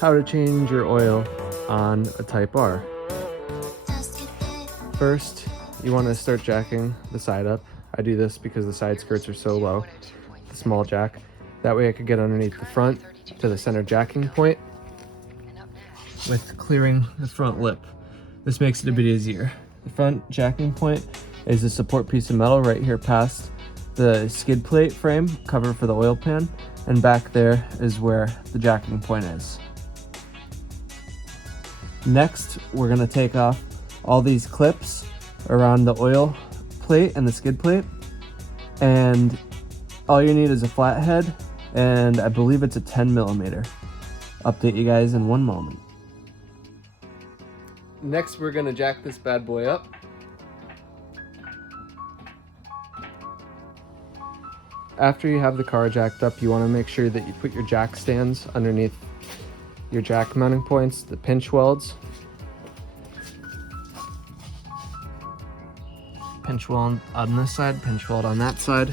how to change your oil on a Type R. First, you want to start jacking the side up. I do this because the side skirts are so low, the small jack. That way I could get underneath the front to the center jacking point with clearing the front lip. This makes it a bit easier. The front jacking point is a support piece of metal right here past the skid plate frame cover for the oil pan, and back there is where the jacking point is. Next, we're gonna take off all these clips around the oil plate and the skid plate, and all you need is a flathead, and I believe it's a 10mm. Update you guys in one moment. Next, we're gonna jack this bad boy up. After you have the car jacked up, you wanna make sure that you put your jack stands underneath your jack mounting points, the pinch welds. Pinch weld on this side, pinch weld on that side.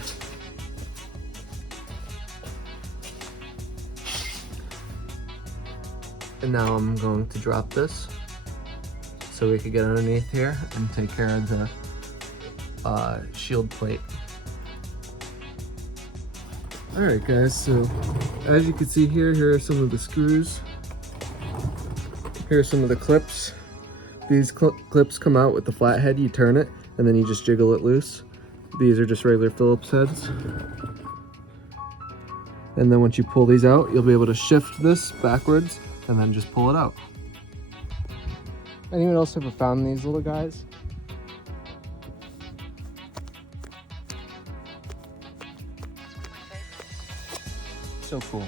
And now I'm going to drop this so we can get underneath here and take care of the shield plate. Alright guys, so as you can see here are some of the screws. Here are some of the clips. These clips come out with the flathead, you turn it, and then you just jiggle it loose. These are just regular Phillips heads. And then once you pull these out, you'll be able to shift this backwards and then just pull it out. Anyone else ever found these little guys? So cool.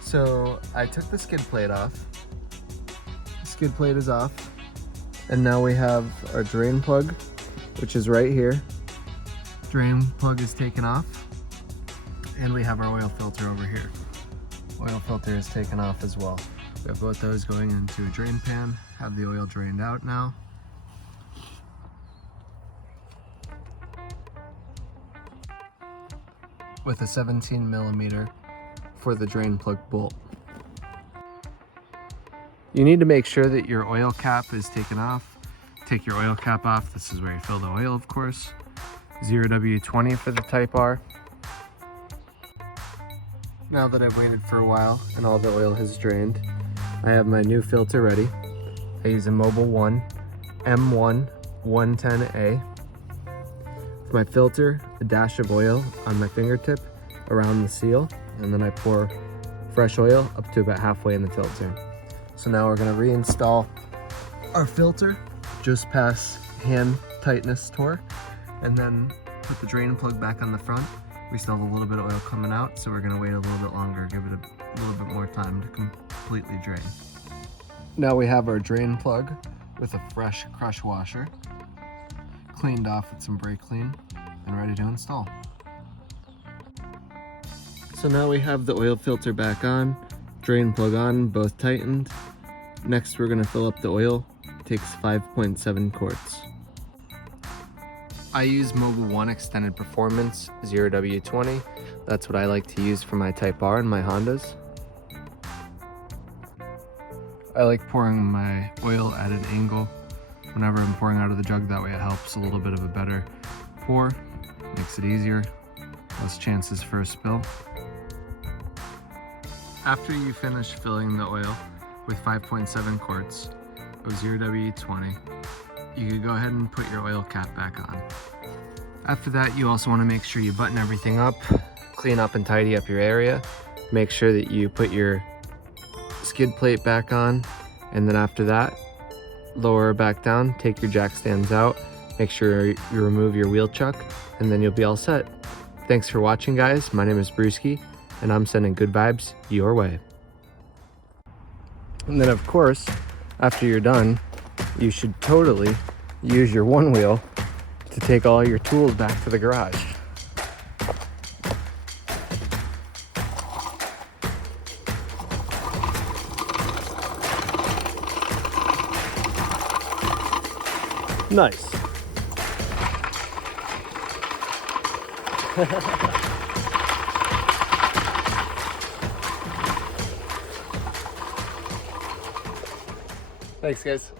So I took the skid plate off. The skid plate is off. And now we have our drain plug, which is right here. Drain plug is taken off. And we have our oil filter over here. Oil filter is taken off as well. We have both those going into a drain pan. Have the oil drained out now. With a 17mm for the drain plug bolt. You need to make sure that your oil cap is taken off. Take your oil cap off. This is where you fill the oil, of course. 0W20 for the Type R. Now that I've waited for a while and all the oil has drained, I have my new filter ready. I use a Mobile1 M1-110A. For my filter, a dash of oil on my fingertip around the seal, and then I pour fresh oil up to about halfway in the filter. So now we're gonna reinstall our filter just past hand tightness torque, and then put the drain plug back on the front. We still have a little bit of oil coming out, so we're gonna wait a little bit longer, give it a little bit more time to completely drain. Now we have our drain plug with a fresh crush washer, cleaned off with some brake clean, and ready to install. So now we have the oil filter back on, drain plug on, both tightened. Next we're gonna fill up the oil. It takes 5.7 quarts. I use Mobile1 Extended Performance 0W20. That's what I like to use for my Type R and my Hondas. I like pouring my oil at an angle whenever I'm pouring out of the jug. That way it helps a little bit of a better pour, makes it easier, less chances for a spill. After you finish filling the oil with 5.7 quarts of 0W20, you can go ahead and put your oil cap back on. After that, you also want to make sure you button everything up, clean up and tidy up your area. Make sure that you put your skid plate back on, and then after that, lower it back down, take your jack stands out, make sure you remove your wheel chuck, and then you'll be all set. Thanks for watching, guys. My name is Brewski, and I'm sending good vibes your way. And then of course, after you're done, you should totally use your one wheel to take all your tools back to the garage. Nice. Thanks, guys.